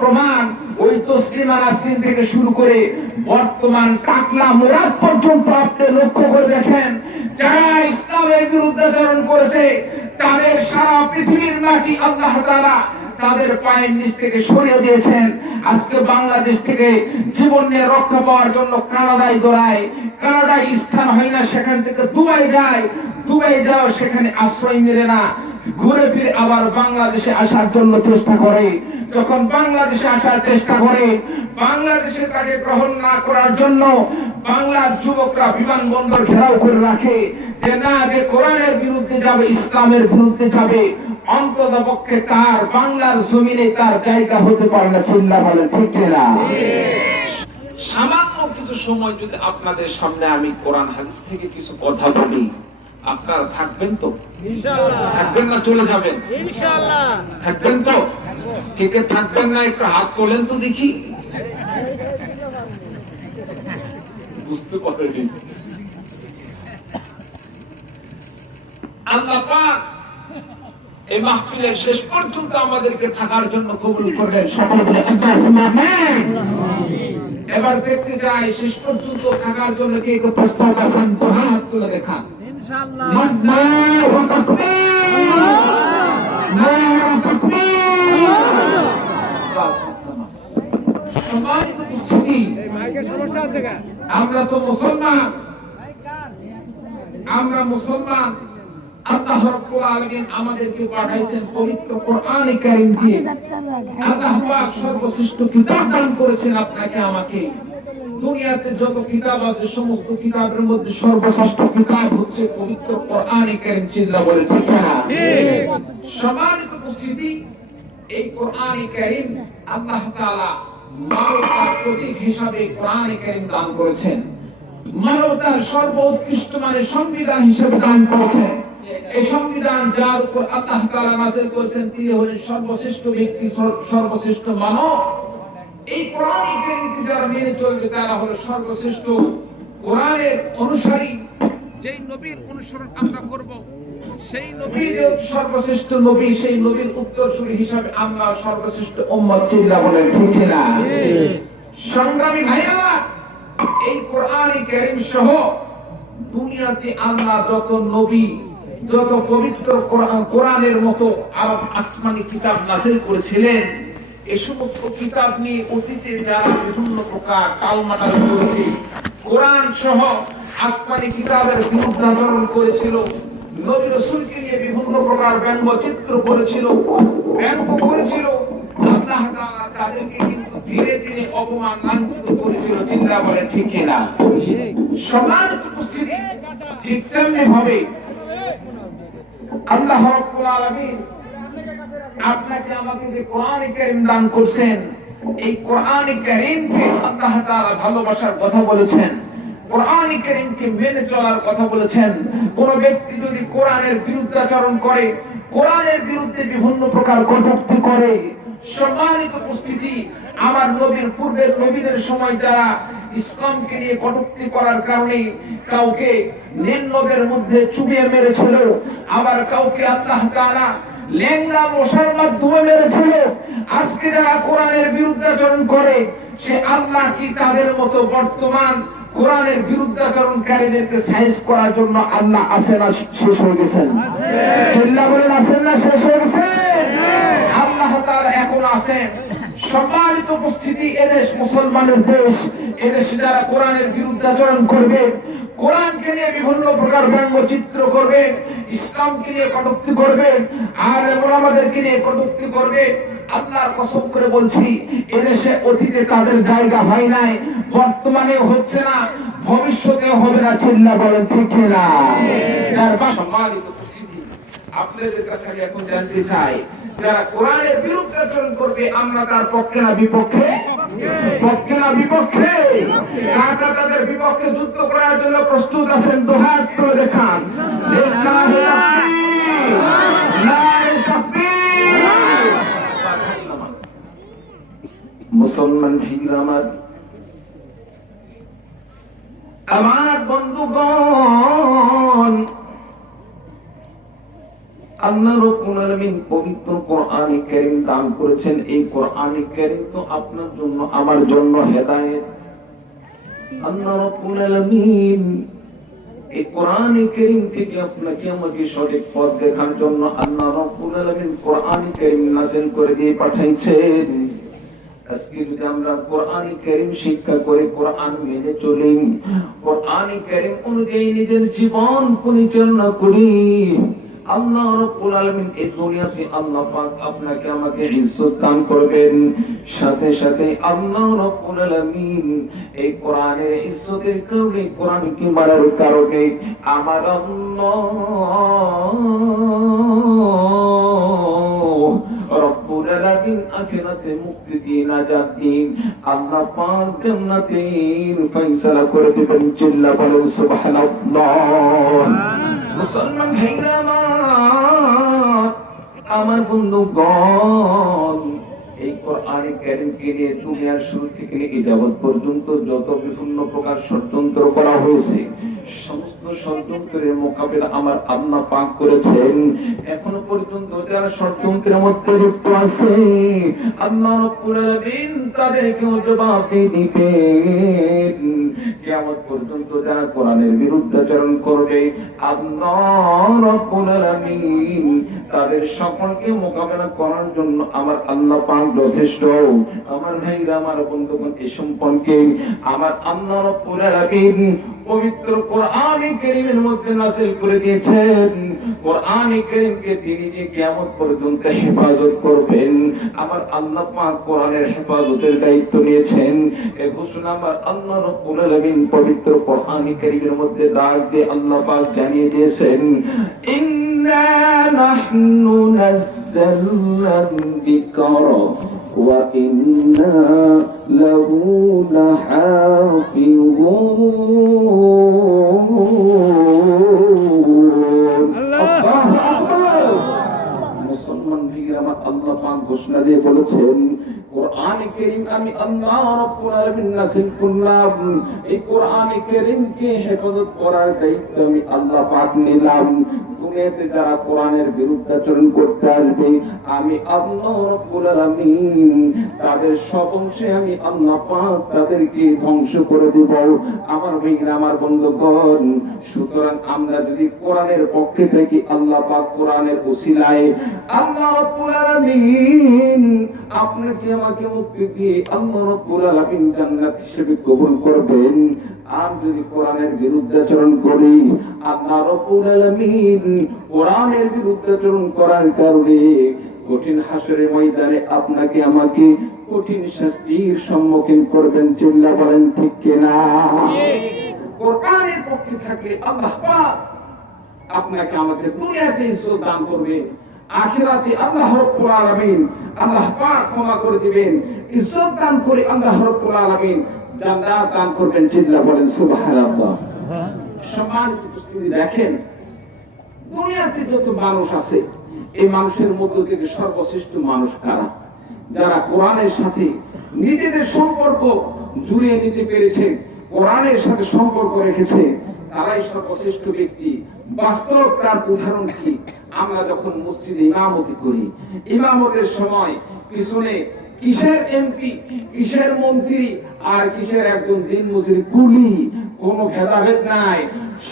প্রমাণ ওই তসলিমা নাসরিন থেকে শুরু করে বর্তমান টাকলা মুরাদ পর্যন্ত আপনি লক্ষ্য করে দেখেন, যারা ইসলামের বিরুদ্ধাচরণ করেছে তাদের সারা পৃথিবীর মাটি আল্লাহ তাআলা তাদের পায়ের নিচ থেকে সরিয়ে দিয়েছেন। আজকে বাংলাদেশ থেকে জীবন নিয়ে রক্ষা পাওয়ার জন্য কানাডায় দৌড়ায়, কানাডায় স্থান হয় না, সেখান থেকে দুবাই যায়, দুবাই যাও সেখানে আশ্রয় মেলে না, ঘুরে ফিরে আবার বাংলাদেশে আসার জন্য চেষ্টা করে। যখন বাংলাদেশে আসার চেষ্টা করে, বাংলাদেশে তাকে গ্রহণ না করার জন্য বাংলার যুবকরা বিমানবন্দর ঘেরাও করে রাখে যে না, যে কোরআনের বিরুদ্ধে যাবে, ইসলামের বিরুদ্ধে যাবে, অন্তত পক্ষে তার বাংলার জমিনে তার জায়গা হতে পারে না। চিল্লা বলেন ঠিক না? সামান্য কিছু সময় যদি আপনাদের সামনে আমি কোরআন হাদিস থেকে কিছু কথা বলি, আপনারা থাকবেন তো? থাকবেন না চলে যাবেন? ইনশাআল্লাহ থাকবেন তো? কে কে থাকবেন না একটু হাত তোলেন তো দেখি। বুঝতে পারেনি আল্লাহ পাক এই মাহফিলের শেষ পর্যন্ত আমাদেরকে থাকার জন্য কবুল করবেন। সকলে বলে আল্লাহুম্মা আমিন। এবার দেখতে চাই শেষ পর্যন্ত থাকার জন্য কে কে প্রস্তুত আছেন, তো হাত তুলে দেখান। ইনশাআল্লাহ। আল্লাহু তাকবীর, আল্লাহু তাকবীর। সম্মানিত উপস্থিতি, আমরা তো মুসলমান, আমরা মুসলমান। আল্লাহ রাব্বুল আলামিন আমাদেরকে পাঠাইছেন পবিত্র কোরআন কারীম দিয়ে। আল্লাহ পাক সর্বশ্রেষ্ঠ কিতাব দান করেছেন আপনাকে আমাকে। দুনিয়াতে যত কিতাব আছে সমস্ত কিতাবের মধ্যে সর্বশ্রেষ্ঠ কিতাব হচ্ছে পবিত্র কোরআন কারীম। চিল্লা বলে ঠিক না? ঠিক। সম্মানিত উপস্থিতি, এই কোরআন কারীম আল্লাহ তাআলা মানবতার প্রতীক হিসাবে কোরআন কারীম দান করেছেন। মানবতার সর্বোৎকৃষ্ট মানের সংবিধান হিসেবে দান করেছেন। এই সংবিধান যার উপর আল্লাহ তাআলা নাযিল করেছেন তিনি হলেন সর্বশ্রেষ্ঠ ব্যক্তি, সর্বশ্রেষ্ঠ মানব। এই কোরআন কারীমকে যারা মেনে চলবে তারা হলো সর্বশ্রেষ্ঠ কোরআনের অনুসারী। যেই নবীর অনুসরণ আমরা করব, সেই নবীর সর্বশ্রেষ্ঠ নবী, সেই নবীর উত্তরসূরি হিসাবে আমরা সর্বশ্রেষ্ঠ উম্মত। চিল্লা বলেন ঠিক না? সংগ্রামী ভাইরা, এই কোরআন কারীম সহ দুনিয়াতে আল্লাহ যত নবী, যত পবিত্র কোরআনের মতো আরব আসমানি কিতাব নাযিল করেছিলেন, এই সমস্ত কিতাব নিয়ে অতীতে যারা বিভিন্ন প্রকার টালমাটাল করেছে, কোরআন সহ আসমানি কিতাবের বিরুদ্ধাচরণ করেছিল, নবী রাসূলকে নিয়ে বিভিন্ন প্রকার ব্যঙ্গচিত্র করেছিল, ব্যঙ্গ করেছিল, আল্লাহ তাআলা তাদেরকে কিন্তু ধীরে ধীরে অপমান লাঞ্ছিত করেছিল। চিল্লা বলে ঠিক না? সম্মানিত উপস্থিতি, ঠিক তেমনি ভাবে আল্লাহ রাব্বুল আলামিন আপনাকে আমাকে যে কোরআন কারীম দান করেছেন, এই কোরআন কারীমকে আল্লাহ তাআলা ভালোবাসার কথা বলেছেন, কোরআন কারীমকে মেনে চলার কথা বলেছেন। কোন ব্যক্তি যদি কোরআনের বিরুদ্ধাচরণ করে, কোরআনের বিরুদ্ধে বিভিন্ন প্রকার কটূক্তি করে, সম্মানিত উপস্থিতি, আমার নবীর পূর্বের নবীদের সময় যারা ইসলামকে নিয়ে কটূক্তি করার কারণে কাউকে নীলনদের মধ্যে চুবিয়ে মেরেছিল, আবার কাউকে আল্লাহ তাআলা লেংড়া মশার মাধ্যমে মেরেছিল। আজকে যারা কোরআনের বিরুদ্ধাচরণ করে, সে আল্লাহ কি তাদের মতো বর্তমান কোরআনের বিরুদ্ধাচরণকারীদেরকে সাইজ করার জন্য আল্লাহ আসেন না শেষ হয়ে গেছেন? চিল্লা বলেন আসেন না শেষ হয়ে গেছেন? আল্লাহ তাআলা এখন আছেন। সম্মানিত উপস্থিতি, এদেশ মুসলমানের দেশ। এদেশে যারা কোরআনের বিরুদ্ধাচরণ করবে, কোরআনকে নিয়ে বিভিন্ন প্রকার ব্যঙ্গচিত্র করবে, ইসলামকে নিয়ে কটূক্তি করবে, আর ওলামাদেরকে নিয়ে কটূক্তি করবে, আল্লাহর কসম করে বলছি, এদেশে অতীতে তাদের জায়গা হয় নাই, বর্তমানে হচ্ছে না, ভবিষ্যতেও হবে না। চিল্লা বলেন ঠিক না? সম্মানিত উপস্থিতি, আপনাদের কাছে আমি এখন জানতে চাই, যারা কোরআনের বিরুদ্ধাচরণ করবে আমরা তার পক্ষে না বিপক্ষে? পক্ষে না বিপক্ষে? কারা তাদের বিপক্ষে যুদ্ধ করার জন্য প্রস্তুত আছেন? দুহাত তুলে দেখান। মুসলমান ভাইরা আমার বন্ধুগণ, আল্লাহ রাব্বুল আলামিন পবিত্র কোরআনে কারীম দান করেছেন। এই কোরআনে কারীম তো আপনার জন্য আমার জন্য হেদায়েত। আল্লাহ রাব্বুল আলামিন এই কোরআনে কারীম থেকে আপনাকে আমাকে সঠিক পথ দেখার জন্য আল্লাহ রাব্বুল আলামিন কোরআনে কারীম নাযিল করে দিয়ে পাঠাইছেন। আজকে যদি আমরা কোরআনে কারীম শিক্ষা করে কোরআন মেনে চলি, কোরআনে কারীম অনুযায়ী নিজের জীবন পরিচালনা করি, আল্লাহ রাব্বুল আলামিন এই দুনিয়াতে আল্লাহ পাক আপনাকে আমাকে ইজ্জত দান করবেন। সাথে সাথে আল্লাহ রাব্বুল আলামিন এই কোরআনের ইজ্জতের কারণে, কোরআনকে মানার কারণে আমার আল্লাহ রব্বুল আলামিন আখিরাতে মুক্তি দিয়ে নাজাত দিন, আল্লাহ পাক জান্নাতের ফয়সালা করে দিবেন। চিল্লা বলেন সুবহানাল্লাহ। মুসলমান ভাইরা আমার বন্ধুগণ, এই কোরআনে কারীমকে নিয়ে দুনিয়ার শুরু থেকে এই যাবৎ পর্যন্ত যত বিভিন্ন প্রকার ষড়যন্ত্র করা হয়েছে, সমস্ত ষড়যন্ত্রের মোকাবিলা আমার আল্লাহ পাক করেছেন। এখনো পর্যন্ত যারা ষড়যন্ত্রের মধ্যে লিপ্ত আছে, আল্লাহ রাব্বুল আলামিন তাদেরকে জবাব দিবেন। কিয়ামত পর্যন্ত যারা কোরআনের বিরুদ্ধাচরণ করবে, আল্লাহ রাব্বুল আলামিন তাদের সকলকে মোকাবিলা করার জন্য আমার আল্লাহ পাক যথেষ্ট। আমার ভাইরা, আমার বন্ধুগণ, এই সম্পর্কে আমার আল্লাহ রাব্বুল আলামিন পবিত্র কোরআনে কারীমের মধ্যে নাযিল করে দিয়েছেন। কোরআনে কারীমকে তিনি যে কিয়ামত পর্যন্ত হেফাজত করবেন, আমার আল্লাহ পাক কোরআনের হেফাজতের দায়িত্ব নিয়েছেন। এই ঘোষণা আমার আল্লাহ রাব্বুল আলামিন পবিত্র কোরআনে কারীমের মধ্যে ডাক দিয়ে আল্লাহ পাক জানিয়ে দিয়েছেন, ইন্না নাহনু নাযালনা যিকরা ওয়া ইন্না লাহু লাহাফিজুন। মুসলমান ভাইরা, আমার আল্লাহ পাক ঘোষণা দিয়ে বলেছেন, কোরআনে কারীম আমি আল্লাহ রাব্বুল আলামিন নাযিল করলাম। এই কোরআনে কারীমকে হেফাজত করার দায়িত্ব আমি আল্লাহ পাক নিলাম। দুনিয়াতে যারা কোরআনের বিরুদ্ধাচরণ করতে আসবে, আমি আল্লাহ রাব্বুল আলামিন তাদের সব অংশে আমি আল্লাহ পাক তাদেরকে ধ্বংস করে দেব। আমার ভাইরা, আমার বন্ধুগণ, সুতরাং আমরা যদি কোরআনের পক্ষে থাকি, আল্লাহ পাক কোরআনের ওসিলায় আল্লাহ রাব্বুল আলামিন আপনাকে আমাকে মুক্তি দিয়ে আল্লাহ রাব্বুল আলামিন জান্নাত হিসেবে কবুল করবেন। আর যদি কোরআনের বিরুদ্ধাচরণ করি, আল্লাহ রাব্বুল আলামিন কোরআনের বিরুদ্ধাচরণ করার কারণে কঠিন হাসরের ময়দানে আপনাকে আমাকে কঠিন শাস্তির সম্মুখীন করবেন। চিল্লা বলেন ঠিক কিনা? কোরআনের পক্ষে থাকলে আল্লাহ পাক আপনাকে আমাকে দুনিয়াতে ইজ্জত দান করবেন, আখিরাতে আল্লাহ রাব্বুল আলামিন আল্লাহ পাক ক্ষমা করে দিবেন, ইজ্জত দান করে আল্লাহ রাব্বুল আলামিন জান্নাত দান করবেন। চিল্লা বলেন সুবহানাল্লাহ। সম্মানিত উপস্থিতি, দেখেন দুনিয়াতে যত মানুষ আছে, এই মানুষের মধ্য থেকে সর্বশ্রেষ্ঠ মানুষ কারা? যারা কোরআনের সাথে নিজেদের সম্পর্ক জুড়িয়ে নিতে পেরেছে, কোরআনের সাথে সম্পর্ক রেখেছে, তারাই সর্বশ্রেষ্ঠ ব্যক্তি। বাস্তব তার উদাহরণ কি? আমরা যখন মসজিদে ইমামতি করি, ইমামতের সময় পিছনে কিসের এমপি, কিসের মন্ত্রী, আর কিসের একজন দিন মজুরি কুলি, কোন ভেদাভেদ নাই।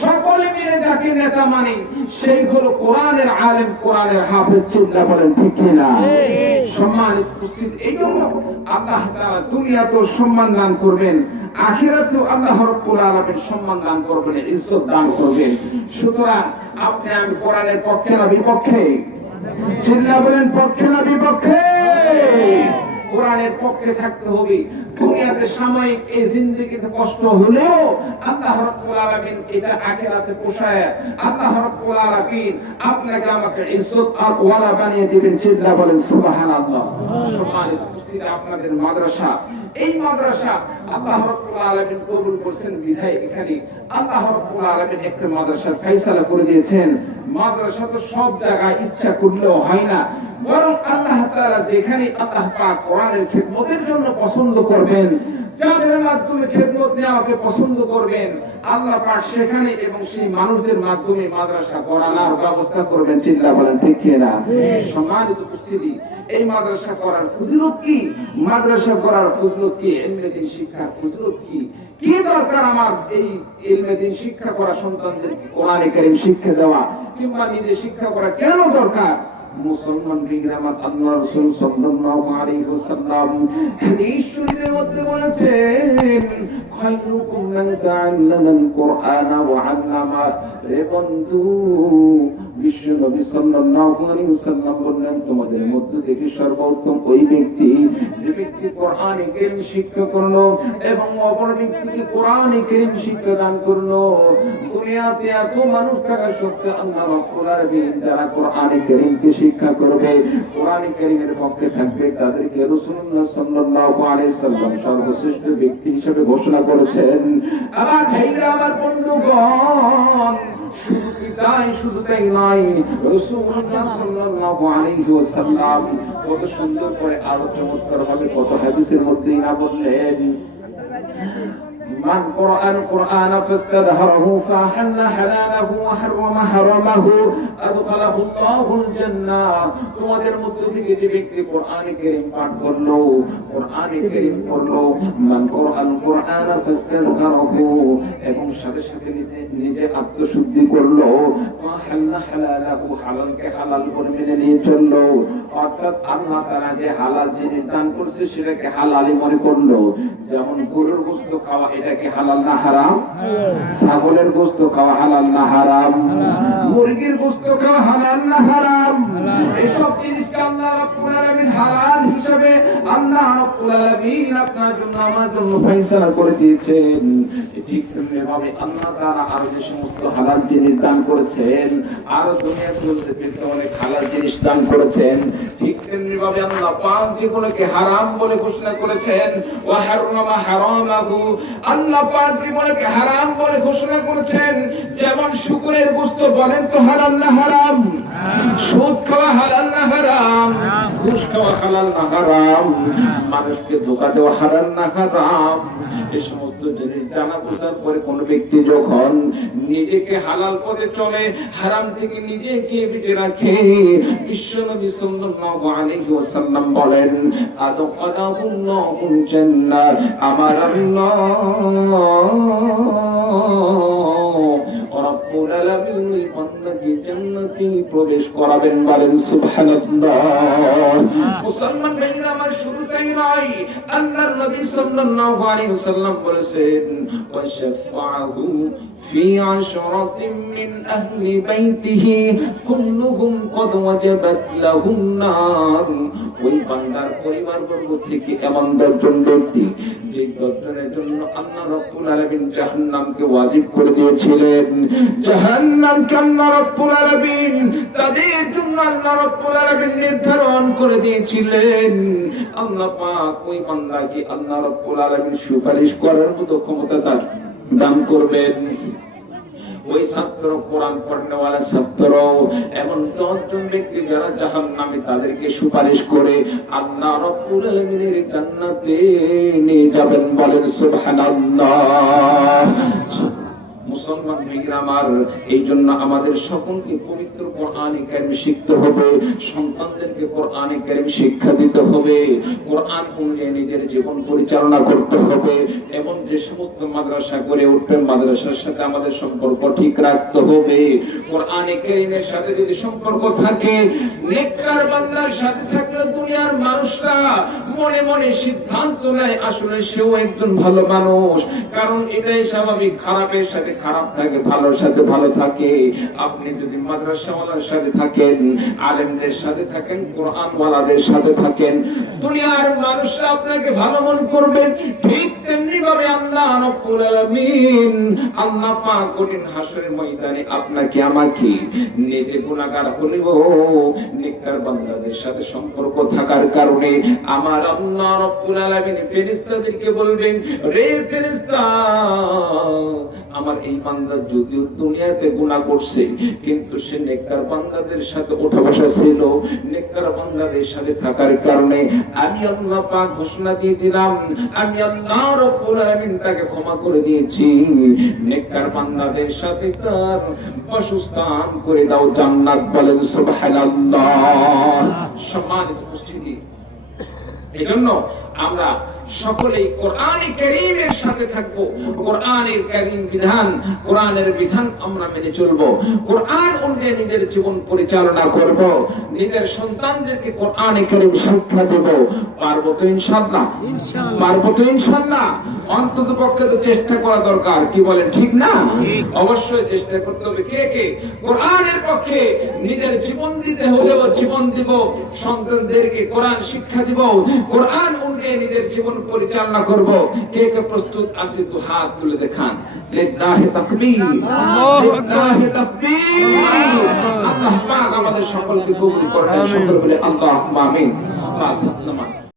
সকলে মিলে যাকে নেতা মানে সেই হলো কোরআনের আলেম, কোরআনের হাফেজ। চিল্লা বলেন ঠিক কিনা? সম্মানিত উপস্থিতি, এই জন্য আল্লাহ তাআলা দুনিয়াতেও সম্মান দান করবেন, আখিরাতেও আল্লাহ রাব্বুল আলামিন সম্মান দান করবেন, ইজ্জত দান করবেন। সুতরাং আপনি আমি কোরআনের পক্ষে না বিপক্ষে? চিল্লা বলেন পক্ষে না বিপক্ষে? কোরআনের পক্ষে থাকতে হবে। দুনিয়াতে সাময়িক এই জিন্দেগিতে কষ্ট হলেও আল্লাহ রাব্বুল আলামিন এটা আখিরাতে পোষায়, আল্লাহ রাব্বুল আলামিন আপনাকে আমাকে ইজ্জত আর ওয়ালা বানিয়ে দিবেন। চিল্লা বলেন সুবহানাল্লাহ। সম্মানিত উপস্থিতি, আপনাদের মাদ্রাসা, এই মাদ্রাসা আল্লাহ রাব্বুল আলামিন কবুল করেছেন বিধায় এখানে আল্লাহ রাব্বুল আলামিন একটা মাদ্রাসার ফয়সালা করে দিয়েছেন। মাদ্রাসা তো সব জায়গায় ইচ্ছা করলেও হয় না, বরং আল্লাহ তাআলা যেখানে আল্লাহ পাক কোরআনের খিদমতের জন্য পছন্দ করবেন, যাদের মাধ্যমে খেদমত নেওয়াকে পছন্দ করবেন, আল্লাহ পাক সেখানে এবং সেই মানুষদের মাধ্যমে মাদ্রাসা করানোর ব্যবস্থা করবেন। চিল্লা বলেন ঠিক কি না? সম্মানিত উপস্থিতি, এই মাদ্রাসা করার ফজিলত কি? মাদ্রাসা করার ফজিলত কি? ইলমে দ্বীন শিক্ষার ফজিলত কি? কি দরকার আমার এই ইলমে দ্বীন শিক্ষা করা সন্তানদের কোরআনে কারীম শিক্ষা দেওয়া কিংবা নিজে শিক্ষা করা কেন দরকার? মুসলমান বিগ্রামাত আল্লাহ রাসূল সাল্লাল্লাহু আলাইহি ওয়াসাল্লাম হাদিস শরীফের মধ্যে বলেছেন, খায়রুকুম মান তাআল্লামাল কুরআনা ওয়া আল্লামা। হে বন্ধু, বিশ্ব নবী সাল্লাল্লাহু আলাইহি ওয়াসাল্লাম বললেন, তোমাদের মধ্যে থেকে সর্বোত্তম ওই ব্যক্তি যে ব্যক্তি কোরআনে কারীম শিক্ষা করলো এবং অপর ব্যক্তিকে কোরআনে কারীম শিক্ষা দান করলো। দুনিয়াতে এত মানুষ থাকা সত্ত্বেও আল্লাহ রাব্বুল আলামিন যারা কোরআনে কারীমকে শিক্ষা করবে, কোরআনে কারীমের পক্ষে থাকবে, তাদেরকে রাসূলুল্লাহ সাল্লাল্লাহু আলাইহি ওয়াসাল্লাম সর্বশ্রেষ্ঠ ব্যক্তি হিসেবে ঘোষণা করেছেন। আমার ভাইরা, আমার বন্ধুগণ, শুধু তাই নয়, রাসূলুল্লাহ সাল্লাল্লাহু আলাইহি ওয়াসাল্লাম কত সুন্দর করে আরো চমৎকার ভাবে কত হাদিসের মধ্যেই না বললেন, من قرأ القرآن فاستظهره فأحل حلاله وحرم حرمه أدخله الله الجنة। তোমাদের মধ্যে থেকে যে ব্যক্তি কোরআনে কারীম পাঠ করলো, কোরআনে কারীম পড়লো, মান কোরআন কোরআন ফাস্তাযহারাহু, এবং সাথে সাথে নিজে আত্মশুদ্ধি করলো, ফাহাল্লা হালালাহু, হালালকে হালাল করে মেনে নিয়ে চললো, অর্থাৎ আল্লাহ তাআলা যে হালাল জিনিস দান করছে সেটাকে হালালই মনে করলো। যেমন গরুর গোশত খাওয়া, এটা কি হালাল না হারাম? ছাগলের গোশত খাওয়া হালাল না হারাম? মুরগির গোশত খাওয়া হালাল না হারাম? এসব জিনিসকে আল্লাহ রাব্বুল আলামিন হালাল হিসেবে আল্লাহ রাব্বুল আলামিন আপনার জন্য আমার জন্য ফয়সালা করে দিয়েছেন। ঠিক তেমনিভাবে আল্লাহ তাআলা আরো যে সমস্ত হালাল জিনিস দান করেছেন, আর দুনিয়া চলতে ফিরতে অনেক হালাল জিনিস দান করেছেন, ঠিক তেমনিভাবে আল্লাহ পাক যেগুলোকে হারাম বলে ঘোষণা করেছেন, ওয়া হারামা হারামাহু, আল্লাহ পাক যেগুলোকে হারাম বলে ঘোষণা করেছেন, যেমন শুকরের গোশত, বলেন তো হালাল না হারাম? সুদ খাওয়া হালাল না হারাম? ঘুষ খাওয়া হালাল না হারাম? মানুষকে ধোঁকা দেওয়া হালাল না হারাম? এই সমস্ত জিনিস জানা বোঝার পরে কোন ব্যক্তি যখন নিজেকে হালাল করে চলে, হারাম থেকে নিজেকে বেঁচে রাখে, বিশ্বনবী সাল্লাল্লাহু আলাইহি ওয়াসাল্লাম বলেন, আদখালাহুল্লাহুল জান্নাহ, আমার আল্লাহ রব্বুল আলামিন ওই বান্দাকে জান্নাতে প্রবেশ করাবেন। বলেন সুবহানাল্লাহ। মুসলমান ভাইরা আমার, শুরুতেই নয়, আল্লাহর নবী সাল্লাল্লাহু আলাইহি ওয়াসাল্লাম বলেছেন, ওয়াশফাআহু ফি আশরাতিন মিন আহলি বাইতিহি কুল্লুহুম ক্বাদ ওয়াজাবাত লাহুন নার। ওই বান্দার পরিবারবর্গ থেকে এমন 10 জন ব্যক্তি, যে 10 জনের জন্য আল্লাহ রাব্বুল আলামিন জাহান্নামকে ওয়াজিব করে দিয়েছিলেন, জাহান্নামকে আল্লাহ রাব্বুল আলামিন তাদের জন্য আল্লাহ রাব্বুল আলামিন নির্ধারণ করে দিয়েছিলেন। আল্লাহ পাক ওই বান্দাকে আল্লাহ রাব্বুল আলামিন সুপারিশ করার মতো ক্ষমতা দান করবেন। ওই ছাত্র, কোরআন পড়নেওয়ালা ছাত্র, এমন 10 জন ব্যক্তি যারা জাহান্নামে, তাদেরকে সুপারিশ করে আল্লাহ রাব্বুল আলামিনের জান্নাতে নিয়ে যাবেন। বলেন সুবহানাল্লাহ। মুসলমান ভাইরা আমার, এই জন্য আমাদের সকলকে পবিত্র কোরআনে কারীম শিখতে হবে, সন্তানদেরকে কোরআনে কারীম শিক্ষা দিতে হবে, কোরআন অনুযায়ী নিজের জীবন পরিচালনা করতে হবে, এবং যে সমস্ত মাদ্রাসা গড়ে উঠবে, মাদ্রাসার সাথে আমাদের সম্পর্ক ঠিক রাখতে হবে। কোরআনে কারীমের সাথে যদি সম্পর্ক থাকে, নেককার বান্দার সাথে থাকলে দুনিয়ার মানুষরা মনে মনে সিদ্ধান্ত নেয় আসলে সেও একজন ভালো মানুষ, কারণ এটাই স্বাভাবিক। খারাপের সাথে খারাপ থাকে, ভালোর সাথে ভালো থাকে। আপনি যদি মাদ্রাসাওয়ালার সাথে থাকেন, আলেমদের সাথে থাকেন, কোরআনওয়ালাদের সাথে থাকেন, দুনিয়ার মানুষরা আপনাকে ভালো মনে করবেন। ঠিক তেমনি ভাবে আল্লাহ রাব্বুল আলামিন, আল্লাহ পাক কঠিন হাসরের ময়দানে আপনাকে আমাকে নিজে গুনাহগার হলেও নেককার বান্দাদের সাথে সম্পর্ক থাকার কারণে আমার আল্লাহ রাব্বুল আলামিন ফেরেশতাদেরকে বলবেন, রে ফেরেশতা, আমার এই বান্দা যদিও দুনিয়াতে গুনাহ করছে, কিন্তু সে নেককার বান্দাদের সাথে ওঠা বসা ছিল, নেককার বান্দাদের সাথে থাকার কারণে আমি আল্লাহ পাক ঘোষণা দিয়ে দিলাম, আমি আল্লাহ রাব্বুল আলামিন তাকে ক্ষমা করে দিয়েছি। নেককার বান্দাদের সাথে তার বাসস্থান করে দাও জান্নাত। বলেন সুবহানাল্লাহ। সম্মানিত উপস্থিতি, এজন্য আমরা সকলেই কোরআনে কারীমের সাথে থাকব, কোরআনের কারীম বিধান, কোরআনের বিধান আমরা মেনে চলব, কোরআন অনুযায়ী নিজের জীবন পরিচালনা করব, নিজের সন্তানদেরকে কোরআনে কারীম শিক্ষা দেব। পারবো তো ইনশাআল্লাহ? পারবো তো ইনশাআল্লাহ? অন্তত পক্ষে তো চেষ্টা করা দরকার, কি বলেন, ঠিক না? অবশ্যই চেষ্টা করতে হবে। কে কে কোরআনের পক্ষে নিজের জীবন দিতে হলেও জীবন দিব, সন্তানদেরকে কোরআন শিক্ষা দিব, কোরআন অনুযায়ী নিজের জীবন পরিচালনা করব? কে কে প্রস্তুত আছে? তো হাত তুলে দেখান। লিল্লাহি তাকবীর, লিল্লাহি তাকবীর। আল্লাহ পাক আমাদের সকলকে কবুল করেন। সকলে বলে আল্লাহুম্মা আমিন।